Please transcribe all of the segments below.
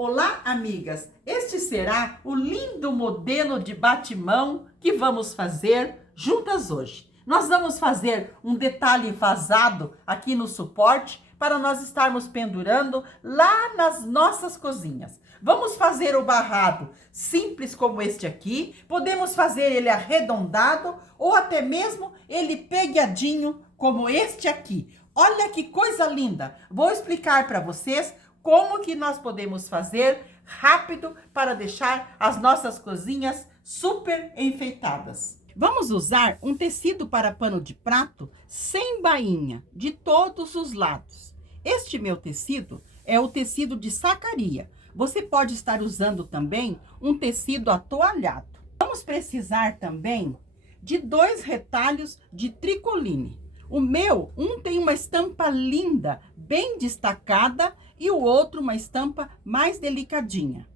Olá, amigas! Este será o lindo modelo de batimão que vamos fazer juntas hoje. Nós vamos fazer um detalhe vazado aqui no suporte para nós estarmos pendurando lá nas nossas cozinhas. Vamos fazer o barrado simples como este aqui, podemos fazer ele arredondado ou até mesmo ele pegadinho como este aqui. Olha que coisa linda! Vou explicar para vocês como que nós podemos fazer rápido para deixar as nossas cozinhas super enfeitadas. Vamos usar um tecido para pano de prato sem bainha, de todos os lados. Este meu tecido é o tecido de sacaria. Você pode estar usando também um tecido atoalhado. Vamos precisar também de 2 retalhos de tricoline. O meu, um tem uma estampa linda, bem destacada, e o outro uma estampa mais delicadinha.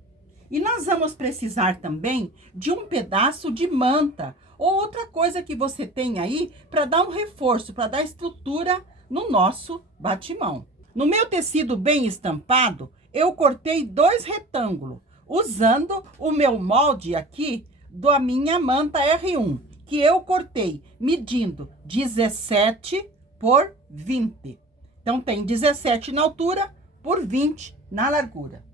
E nós vamos precisar também de um pedaço de manta, ou outra coisa que você tem aí para dar um reforço, para dar estrutura no nosso batimão. No meu tecido bem estampado, eu cortei 2 retângulos, usando o meu molde aqui da minha manta R1. Que eu cortei medindo 17 por 20. Então, tem 17 na altura por 20 na largura.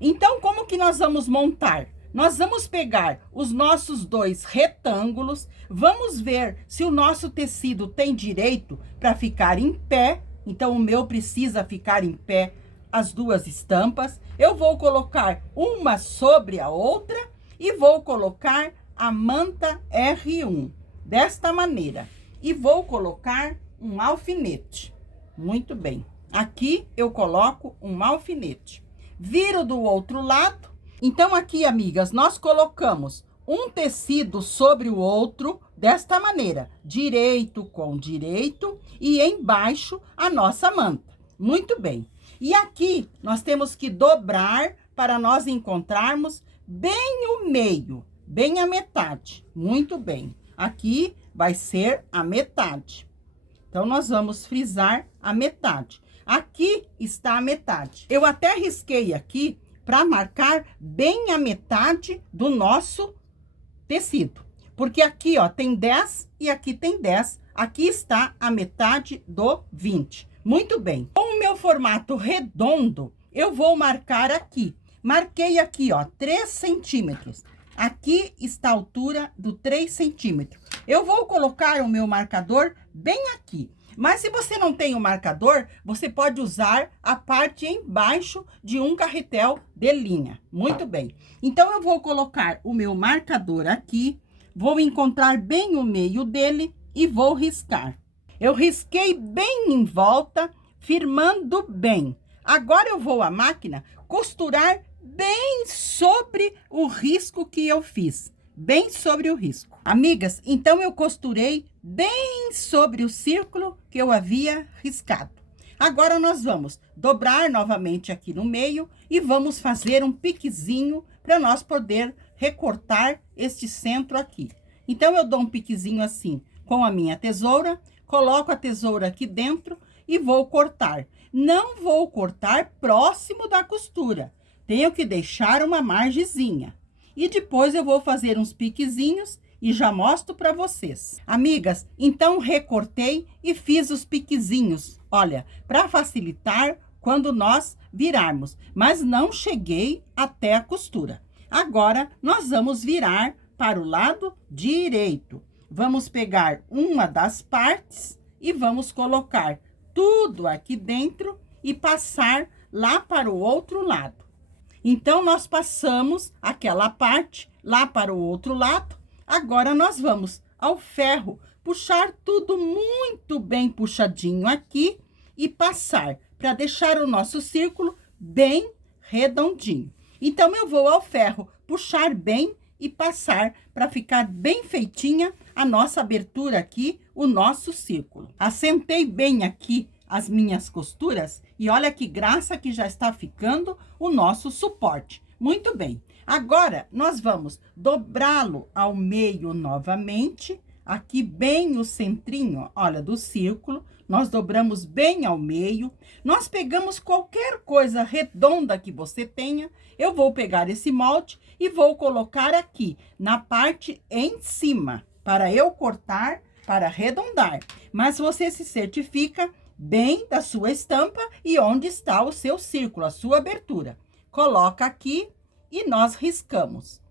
Então, como que nós vamos montar? Nós vamos pegar os nossos 2 retângulos, vamos ver se o nosso tecido tem direito para ficar em pé. Então, o meu precisa ficar em pé, as 2 estampas. Eu vou colocar uma sobre a outra e vou colocar a manta R1, desta maneira. E vou colocar um alfinete. Muito bem. Aqui eu coloco um alfinete. Viro do outro lado. Então, aqui, amigas, nós colocamos um tecido sobre o outro, desta maneira. Direito com direito e embaixo a nossa manta. Muito bem. E aqui nós temos que dobrar para nós encontrarmos bem o meio. Bem a metade. Muito bem. Aqui vai ser a metade. Então, nós vamos frisar a metade. Aqui está a metade. Eu até risquei aqui para marcar bem a metade do nosso tecido. Porque aqui, ó, tem 10 e aqui tem 10. Aqui está a metade do 20. Muito bem. Com o meu formato redondo, eu vou marcar aqui. Marquei aqui, ó, 3 centímetros. Aqui está a altura do 3 centímetros. Eu vou colocar o meu marcador bem aqui. Mas se você não tem o marcador, você pode usar a parte embaixo de um carretel de linha. Muito bem. Então, eu vou colocar o meu marcador aqui. Vou encontrar bem o meio dele e vou riscar. Eu risquei bem em volta, firmando bem. Agora, eu vou à máquina costurar bem sobre o risco que eu fiz, bem sobre o risco. Amigas, então eu costurei bem sobre o círculo que eu havia riscado. Agora nós vamos dobrar novamente aqui no meio e vamos fazer um piquezinho para nós poder recortar este centro aqui. Então eu dou um piquezinho assim com a minha tesoura, coloco a tesoura aqui dentro e vou cortar. Não vou cortar próximo da costura. Tenho que deixar uma margenzinha. E depois eu vou fazer uns piquezinhos e já mostro para vocês. Amigas, então recortei e fiz os piquezinhos. Olha, para facilitar quando nós virarmos. Mas não cheguei até a costura. Agora, nós vamos virar para o lado direito. Vamos pegar uma das partes e vamos colocar tudo aqui dentro e passar lá para o outro lado. Então, nós passamos aquela parte lá para o outro lado. Agora, nós vamos ao ferro, puxar tudo muito bem puxadinho aqui e passar para deixar o nosso círculo bem redondinho. Então, eu vou ao ferro puxar bem e passar para ficar bem feitinha a nossa abertura aqui, o nosso círculo. Assentei bem aqui as minhas costuras e olha que graça que já está ficando o nosso suporte. Muito bem. Agora, nós vamos dobrá-lo ao meio novamente, aqui bem o centrinho, olha, do círculo. Nós dobramos bem ao meio. Nós pegamos qualquer coisa redonda que você tenha. Eu vou pegar esse molde e vou colocar aqui na parte em cima, para eu cortar, para arredondar. Mas você se certifica bem da sua estampa e onde está o seu círculo, a sua abertura. Coloca aqui e nós riscamos.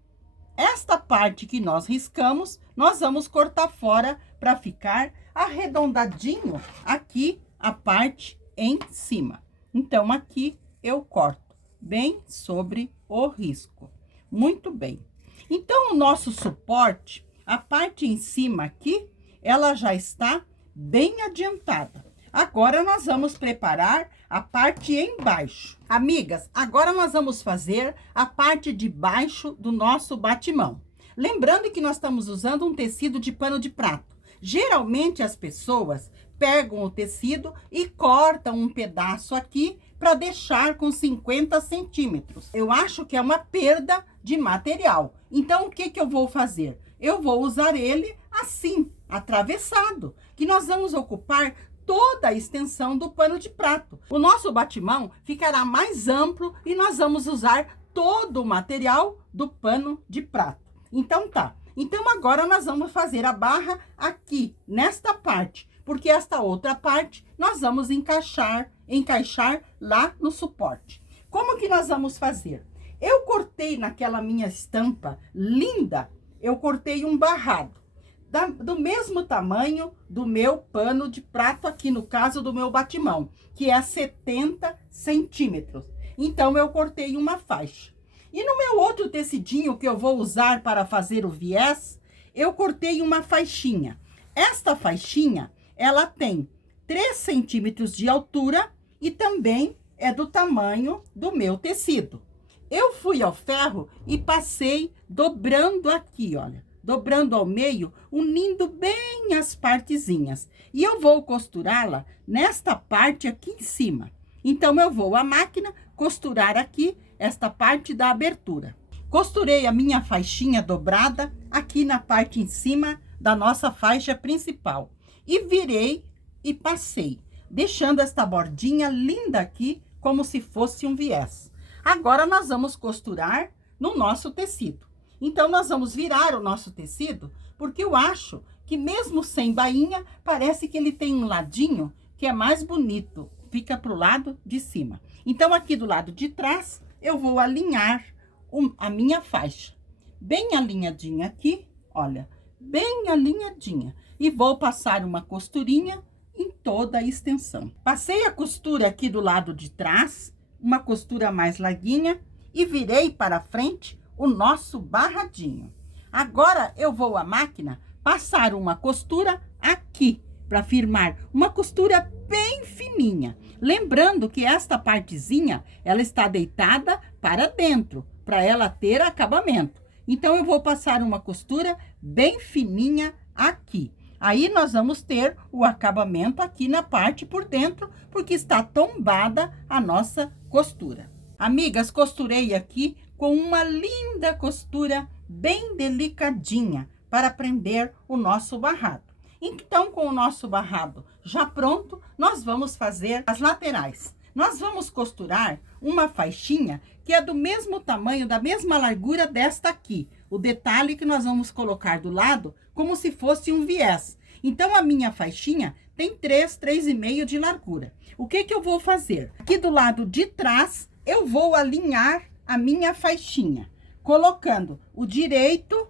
Esta parte que nós riscamos, nós vamos cortar fora para ficar arredondadinho aqui a parte em cima. Então, aqui eu corto bem sobre o risco. Muito bem. Então, o nosso suporte, a parte em cima aqui, ela já está bem adiantada. Agora, nós vamos preparar a parte embaixo. Amigas, agora nós vamos fazer a parte de baixo do nosso batimão. Lembrando que nós estamos usando um tecido de pano de prato. Geralmente, as pessoas pegam o tecido e cortam um pedaço aqui para deixar com 50 centímetros. Eu acho que é uma perda de material. Então, o que eu vou fazer? Eu vou usar ele assim, atravessado, que nós vamos ocupar toda a extensão do pano de prato. O nosso batimão ficará mais amplo e nós vamos usar todo o material do pano de prato. Então, tá. Então, agora nós vamos fazer a barra aqui, nesta parte, porque esta outra parte nós vamos encaixar lá no suporte. Como que nós vamos fazer? Eu cortei naquela minha estampa linda, eu cortei um barrado. Do mesmo tamanho do meu pano de prato aqui, no caso do meu batimão, que é 70 centímetros. Então, eu cortei uma faixa. E no meu outro tecidinho que eu vou usar para fazer o viés, eu cortei uma faixinha. Esta faixinha, ela tem 3 centímetros de altura e também é do tamanho do meu tecido. Eu fui ao ferro e passei dobrando aqui, olha. Dobrando ao meio, unindo bem as partezinhas. E eu vou costurá-la nesta parte aqui em cima. Então, eu vou à máquina costurar aqui esta parte da abertura. Costurei a minha faixinha dobrada aqui na parte em cima da nossa faixa principal. E virei e passei, deixando esta bordinha linda aqui, como se fosse um viés. Agora, nós vamos costurar no nosso tecido. Então, nós vamos virar o nosso tecido, porque eu acho que mesmo sem bainha, parece que ele tem um ladinho que é mais bonito, fica pro lado de cima. Então, aqui do lado de trás, eu vou alinhar a minha faixa. Bem alinhadinha aqui, olha, bem alinhadinha. E vou passar uma costurinha em toda a extensão. Passei a costura aqui do lado de trás, uma costura mais larguinha, e virei para frente o nosso barradinho. Agora, eu vou à máquina passar uma costura aqui, para firmar uma costura bem fininha. Lembrando que esta partezinha, ela está deitada para dentro, para ela ter acabamento. Então, eu vou passar uma costura bem fininha aqui. Aí, nós vamos ter o acabamento aqui na parte por dentro, porque está tombada a nossa costura. Amigas, costurei aqui com uma linda costura bem delicadinha para prender o nosso barrado. Então, com o nosso barrado já pronto, nós vamos fazer as laterais. Nós vamos costurar uma faixinha que é do mesmo tamanho, da mesma largura desta aqui. O detalhe que nós vamos colocar do lado como se fosse um viés. Então, a minha faixinha tem 3,5 de largura. O que eu vou fazer? Aqui do lado de trás, eu vou alinhar a minha faixinha, colocando o direito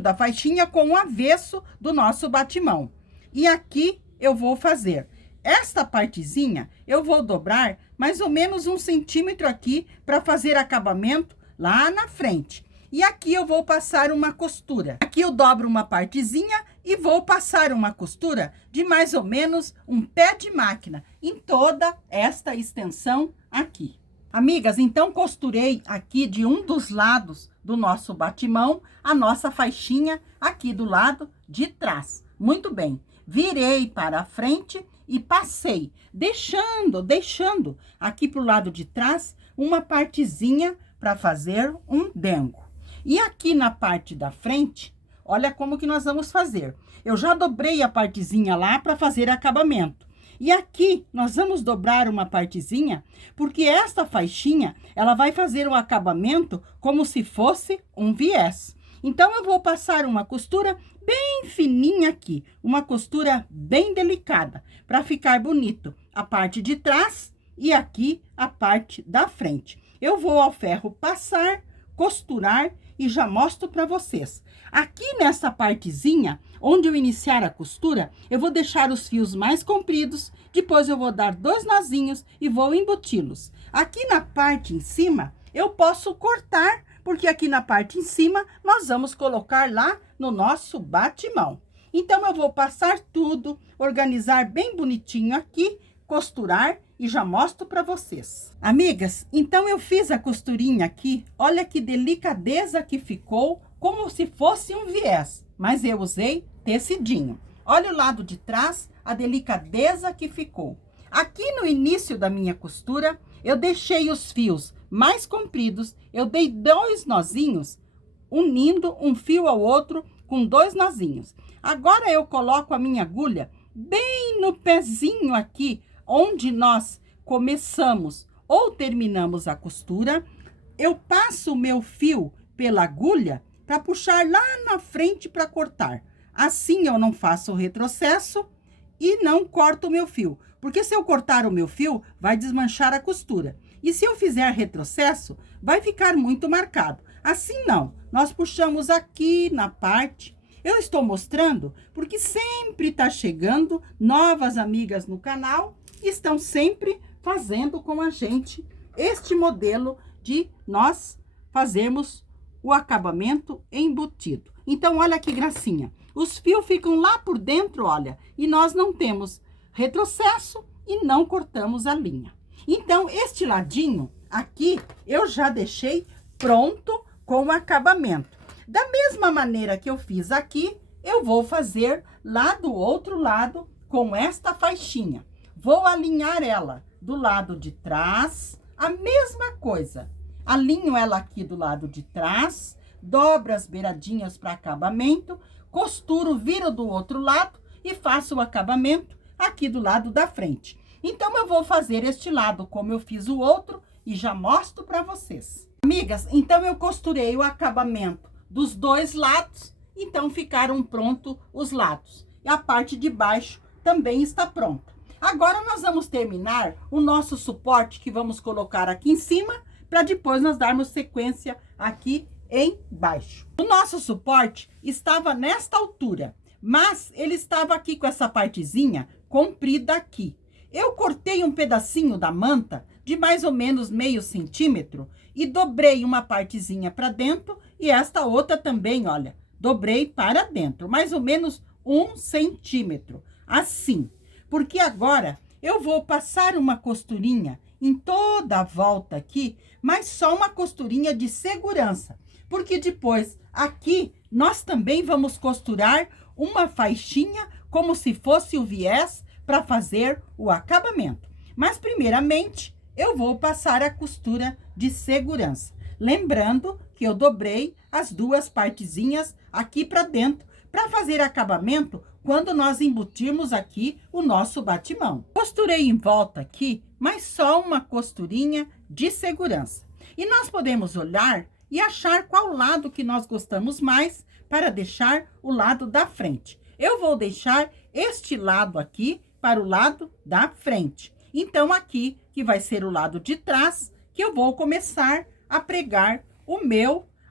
da faixinha com o avesso do nosso batimão. E aqui eu vou fazer esta partezinha, eu vou dobrar mais ou menos 1 centímetro aqui para fazer acabamento lá na frente. E aqui eu vou passar uma costura. Aqui eu dobro uma partezinha e vou passar uma costura de mais ou menos um pé de máquina em toda esta extensão aqui. Amigas, então costurei aqui de um dos lados do nosso batimão a nossa faixinha aqui do lado de trás. Muito bem, virei para a frente e passei, deixando aqui pro lado de trás uma partezinha para fazer um dengo. E aqui na parte da frente, olha como que nós vamos fazer. Eu já dobrei a partezinha lá para fazer acabamento. E aqui nós vamos dobrar uma partezinha, porque esta faixinha, ela vai fazer um acabamento como se fosse um viés. Então, eu vou passar uma costura bem fininha aqui, uma costura bem delicada, para ficar bonito a parte de trás e aqui a parte da frente. Eu vou ao ferro passar, costurar e já mostro para vocês. Aqui nessa partezinha, onde eu iniciar a costura, eu vou deixar os fios mais compridos, depois eu vou dar 2 nozinhos e vou embuti-los. Aqui na parte em cima, eu posso cortar, porque aqui na parte em cima, nós vamos colocar lá no nosso batimão. Então, eu vou passar tudo, organizar bem bonitinho aqui, costurar e já mostro para vocês. Amigas, então eu fiz a costurinha aqui, olha que delicadeza que ficou, como se fosse um viés, mas eu usei tecidinho. Olha o lado de trás, a delicadeza que ficou. Aqui no início da minha costura, eu deixei os fios mais compridos, eu dei 2 nozinhos, unindo um fio ao outro com 2 nozinhos. Agora, eu coloco a minha agulha bem no pezinho aqui, onde nós começamos ou terminamos a costura. Eu passo o meu fio pela agulha para puxar lá na frente para cortar. Assim, eu não faço o retrocesso e não corto o meu fio. Porque se eu cortar o meu fio, vai desmanchar a costura. E se eu fizer retrocesso, vai ficar muito marcado. Assim não, nós puxamos aqui na parte. Eu estou mostrando porque sempre está chegando novas amigas no canal e estão sempre fazendo com a gente este modelo de nós fazermos o acabamento embutido. Então, olha que gracinha. Os fios ficam lá por dentro, olha, e nós não temos retrocesso e não cortamos a linha. Então, este ladinho aqui, eu já deixei pronto com o acabamento. Da mesma maneira que eu fiz aqui, eu vou fazer lá do outro lado com esta faixinha. Vou alinhar ela do lado de trás, a mesma coisa. Alinho ela aqui do lado de trás, dobro as beiradinhas para acabamento, costuro, viro do outro lado e faço o acabamento aqui do lado da frente. Então, eu vou fazer este lado como eu fiz o outro e já mostro para vocês. Amigas, então eu costurei o acabamento dos 2 lados, então ficaram prontos os lados. E a parte de baixo também está pronta. Agora, nós vamos terminar o nosso suporte que vamos colocar aqui em cima, para depois nós darmos sequência aqui embaixo. O nosso suporte estava nesta altura, mas ele estava aqui com essa partezinha comprida aqui. Eu cortei um pedacinho da manta de mais ou menos meio centímetro e dobrei uma partezinha para dentro e esta outra também, olha, dobrei para dentro, mais ou menos 1 centímetro, assim. Porque agora eu vou passar uma costurinha em toda a volta aqui, mas só uma costurinha de segurança. Porque depois, aqui, nós também vamos costurar uma faixinha como se fosse o viés para fazer o acabamento. Mas, primeiramente, eu vou passar a costura de segurança. Lembrando que eu dobrei as 2 partezinhas aqui para dentro, para fazer acabamento quando nós embutirmos aqui o nosso batimão. Costurei em volta aqui, mas só uma costurinha de segurança. E nós podemos olhar e achar qual lado que nós gostamos mais para deixar o lado da frente. Eu vou deixar este lado aqui para o lado da frente. Então, aqui, que vai ser o lado de trás, que eu vou começar a pregar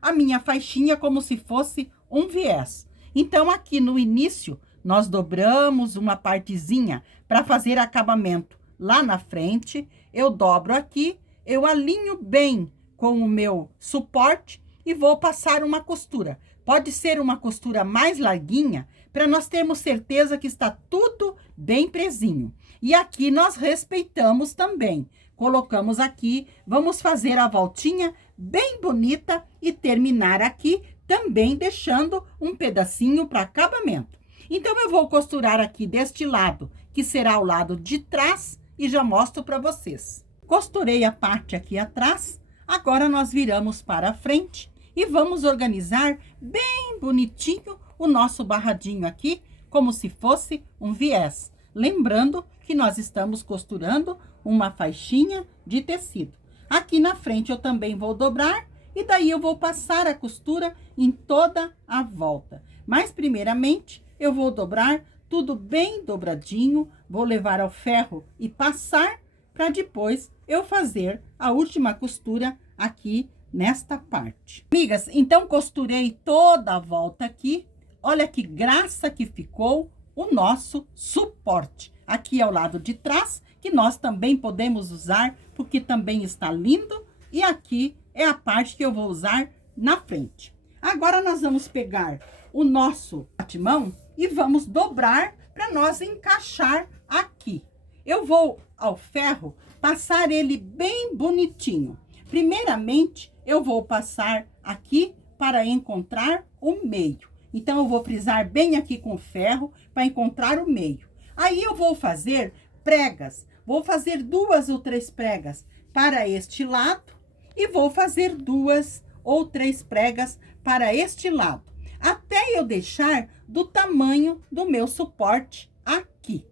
a minha faixinha como se fosse um viés. Então, aqui no início, nós dobramos uma partezinha para fazer acabamento lá na frente. Eu dobro aqui, eu alinho bem com o meu suporte e vou passar uma costura. Pode ser uma costura mais larguinha, para nós termos certeza que está tudo bem presinho. E aqui nós respeitamos também. Colocamos aqui, vamos fazer a voltinha bem bonita e terminar aqui também deixando um pedacinho para acabamento. Então, eu vou costurar aqui deste lado, que será o lado de trás, e já mostro para vocês. Costurei a parte aqui atrás, agora nós viramos para a frente e vamos organizar bem bonitinho o nosso barradinho aqui, como se fosse um viés. Lembrando que nós estamos costurando uma faixinha de tecido. Aqui na frente eu também vou dobrar e daí eu vou passar a costura em toda a volta. Mas primeiramente eu vou dobrar tudo bem dobradinho, vou levar ao ferro e passar para depois eu fazer a última costura aqui nesta parte. Amigas, então costurei toda a volta aqui. Olha que graça que ficou o nosso suporte. Aqui ao lado de trás, que nós também podemos usar, porque também está lindo. E aqui é a parte que eu vou usar na frente. Agora nós vamos pegar o nosso batimão e vamos dobrar para nós encaixar aqui. Eu vou ao ferro passar ele bem bonitinho. Primeiramente, eu vou passar aqui para encontrar o meio. Então, eu vou frisar bem aqui com o ferro para encontrar o meio. Aí, eu vou fazer pregas. Vou fazer 2 ou 3 pregas para este lado e vou fazer 2 ou 3 pregas para este lado. Até eu deixar do tamanho do meu suporte aqui.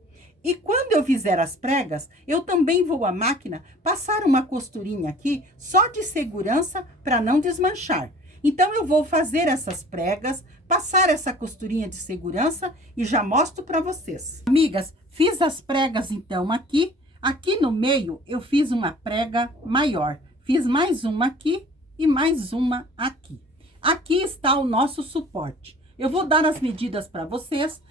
E quando eu fizer as pregas, eu também vou à máquina passar uma costurinha aqui, só de segurança para não desmanchar. Então, eu vou fazer essas pregas, passar essa costurinha de segurança e já mostro para vocês. Amigas, fiz as pregas então aqui. Aqui no meio, eu fiz uma prega maior. Fiz mais uma aqui e mais uma aqui. Aqui está o nosso suporte. Eu vou dar as medidas para vocês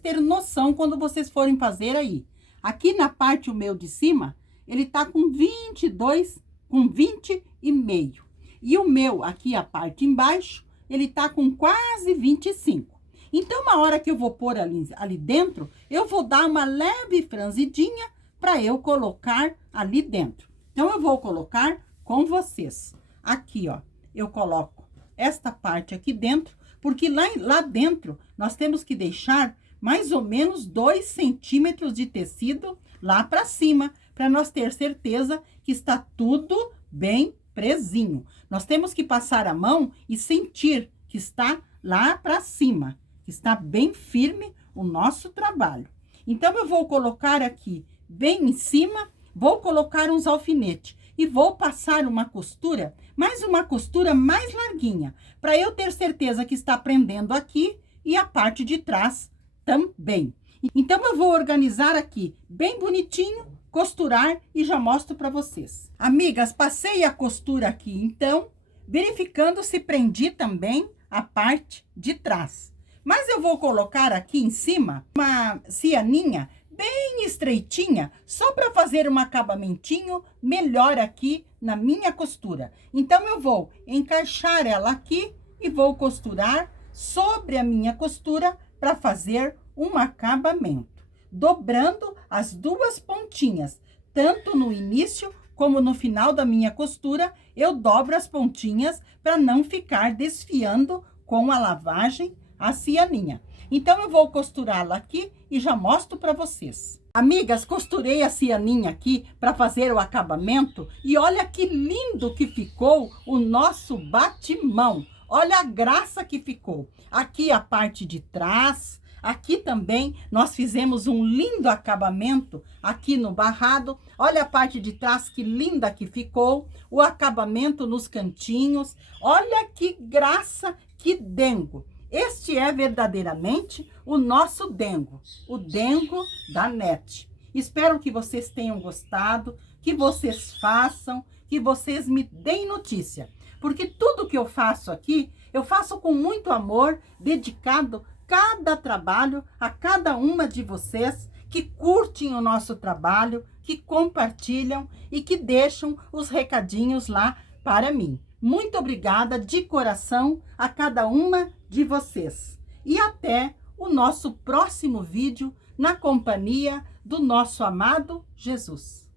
terem noção quando vocês forem fazer aí. Aqui na parte o meu de cima, ele tá com 22, com 20 e meio. E o meu aqui, a parte embaixo, ele tá com quase 25. Então, uma hora que eu vou pôr ali dentro, eu vou dar uma leve franzidinha para eu colocar ali dentro. Então, eu vou colocar com vocês. Aqui, ó, eu coloco esta parte aqui dentro, porque lá dentro nós temos que deixar mais ou menos 2 centímetros de tecido lá para cima, para nós ter certeza que está tudo bem presinho. Nós temos que passar a mão e sentir que está lá para cima, que está bem firme o nosso trabalho. Então, eu vou colocar aqui bem em cima, vou colocar uns alfinetes e vou passar uma costura, mais uma costura mais larguinha, para eu ter certeza que está prendendo aqui e a parte de trás também. Então, eu vou organizar aqui bem bonitinho, costurar e já mostro para vocês. Amigas, passei a costura aqui, então, verificando se prendi também a parte de trás. Mas eu vou colocar aqui em cima uma cianinha bem estreitinha, só para fazer um acabamentinho melhor aqui na minha costura. Então, eu vou encaixar ela aqui e vou costurar sobre a minha costura para fazer um acabamento, dobrando as 2 pontinhas, tanto no início como no final da minha costura, eu dobro as pontinhas para não ficar desfiando com a lavagem a cianinha. Então, eu vou costurá-la aqui e já mostro para vocês. Amigas, costurei a cianinha aqui para fazer o acabamento e olha que lindo que ficou o nosso batimão. Olha a graça que ficou. Aqui a parte de trás, aqui também nós fizemos um lindo acabamento aqui no barrado. Olha a parte de trás que linda que ficou, o acabamento nos cantinhos. Olha que graça, que dengo. Este é verdadeiramente o nosso dengo, o dengo da NET. Espero que vocês tenham gostado, que vocês façam, que vocês me deem notícia. Porque tudo que eu faço aqui, eu faço com muito amor, dedicado cada trabalho a cada uma de vocês que curtem o nosso trabalho, que compartilham e que deixam os recadinhos lá para mim. Muito obrigada de coração a cada uma de vocês. E até o nosso próximo vídeo na companhia do nosso amado Jesus.